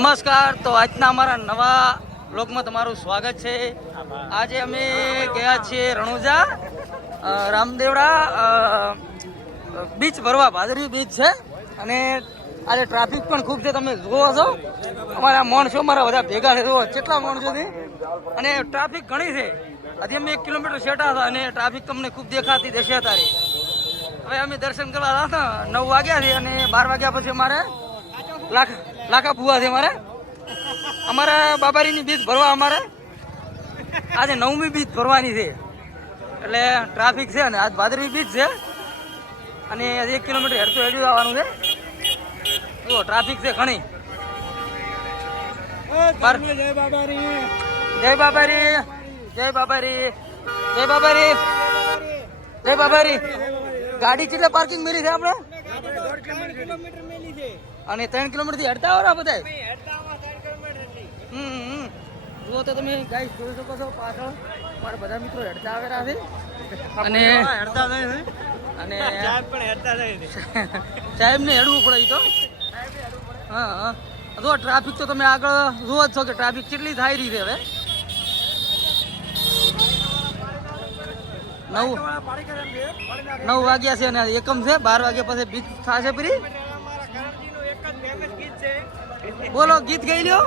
નમસ્કાર. તો આજના અમારા નવા બ્લોગમાં તમારું સ્વાગત છે. આજે અમે ગયા છીએ રણુજા રામદેવડા બીચ ભરવા. ભાદરવી બીચ છે અને આજે ટ્રાફિક પણ ખૂબ છે. તમે જુઓ છો અમારા માણસો મારા બધા ભેગા છે. જુઓ કેટલા માણસો છે અને ટ્રાફિક ઘણી છે. હજી અમે 1 કિલોમીટર સેટા હતા અને ટ્રાફિક તમને ખૂબ દેખાતી દેશે તારી. હવે અમે દર્શન કરવા હતા 9 વાગ્યા છે અને 12 વાગ્યા પછી અમારે લાખા ભૂવા છે. અમારે બાબારીની બીજ ભરવા અમારે આજે 9મી બીજ ભરવાની છે. એટલે ટ્રાફિક છે અને આજ ભાદરવી બીજ છે અને 1 કિલોમીટર હેડતું હેડ્યું આવવાનું છે. જો ટ્રાફિક છે ઘણી. જય બાબારી, જય બાબારી, જય બાબારી, જય બાબારી, જય બાબારી. ગાડી કેટલે પાર્કિંગ મેલી છે આપણે અને 3 કિલોમીટર થી હેડતા આવો બધા. જુઓ તો તમે ગાઈસ જોઈ શકો છો પાછળ મારા બધા મિત્રો હેડતા આવેલા છે અને સાહેબ ને હેડવું પડે તો. હા જો ટ્રાફિક તો તમે આગળ જુઓ જ છો કે ટ્રાફિક કેટલી થાય રહી છે. હવે 9 વાગ્યા છે અને એકમ છે. 12 વાગ્યા પછી બીચ થશે ફરી. બોલો ગીત ગાઈ લ્યો.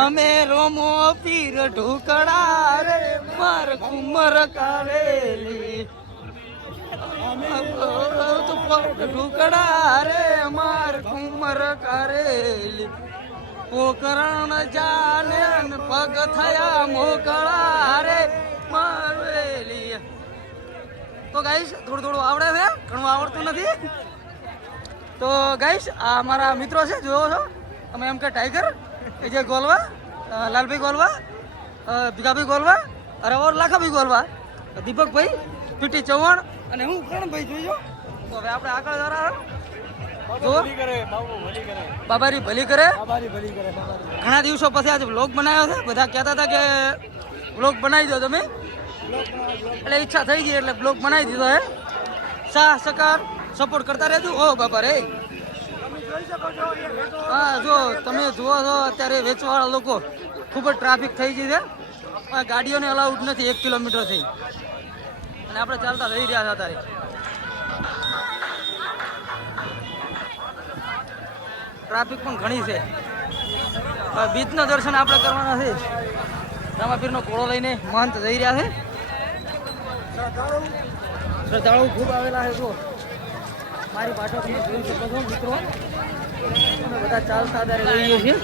અમે રોમો પીર ઢોકળા રે માર કુમર કાવેલી ઢોકળા રે માર કુમર કારેલી પોકરણ જાને પગ થયા મોકળા રે મારેલી. તો ગાઈશ થોડું આવડે છે, ઘણું આવડતું નથી. તો ગાઈશ આ અમારા મિત્રો છે, જોવો છો તમે એમ કે ટાઈગર, વિજય ગોલવા, લાલભાઈ ગોલવા, ભીખાભાઈ ગોલવા, અરે ઓર લાખાભાઈ ગોલવા, દીપકભાઈ, પીટી ચૌહાણ અને હું કરણભાઈ જોઈજો. તો હવે આપણે આગળ જરા બાબારી ભલી કરે. ઘણા દિવસો પછી આજે વ્લોગ બનાવ્યો છે. બધા કહેતા હતા કે વ્લોગ બનાવી દો તમે, એટલે ઈચ્છા થઈ ગઈ એટલે બ્લોગ બનાવી દીધો હે. સાહ સકાર સપોર્ટ કરતા રહેજો. ઓ બાપા રે, હા જો તમે જુઓ છો અત્યારે વેચવાવાળા લોકો ખૂબ જ ટ્રાફિક થઈ ગઈ છે. ગાડીઓને અલાઉડ નથી 1 કિલોમીટર થઈ અને આપણે ચાલતા રહી રહ્યા હતા અત્યારે. ટ્રાફિક પણ ઘણી છે. બીચના દર્શન આપણે કરવાના છે. રામાપીરનો ઘોડો લઈને મહંત જઈ રહ્યા છે. શ્રદ્ધાળુ ખૂબ આવેલા છે. જો મારી પાછળ તમે જોઈ શકો છો મિત્રો, અમે બધા ચાલતા અત્યારે રહીએ છીએ.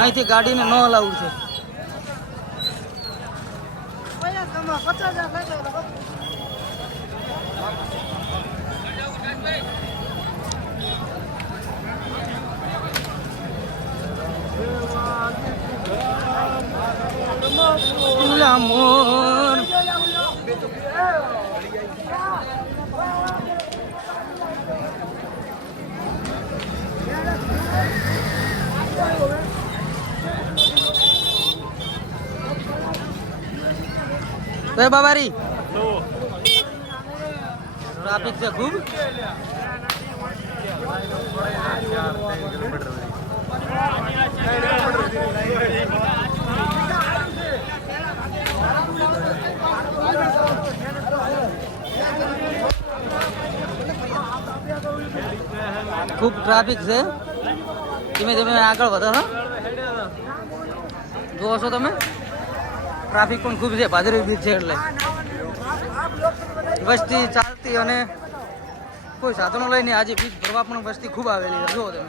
અહીંથી ગાડીને ન અલાઉડ છે. મોર જય બાબારી. ટ્રાફિક છે ખૂબ. ખૂબ ટ્રાફિક છે. ધીમે ધીમે આગળ વધો છો. જુઓ છો તમે ટ્રાફિક પણ ખૂબ છે. ભાદરવી બીચ છે એટલે વસ્તી ચાલતી અને કોઈ સાધનો લઈને આજે બીચ ભરવા પણ વસ્તી ખૂબ આવેલી છે. જુઓ તમે.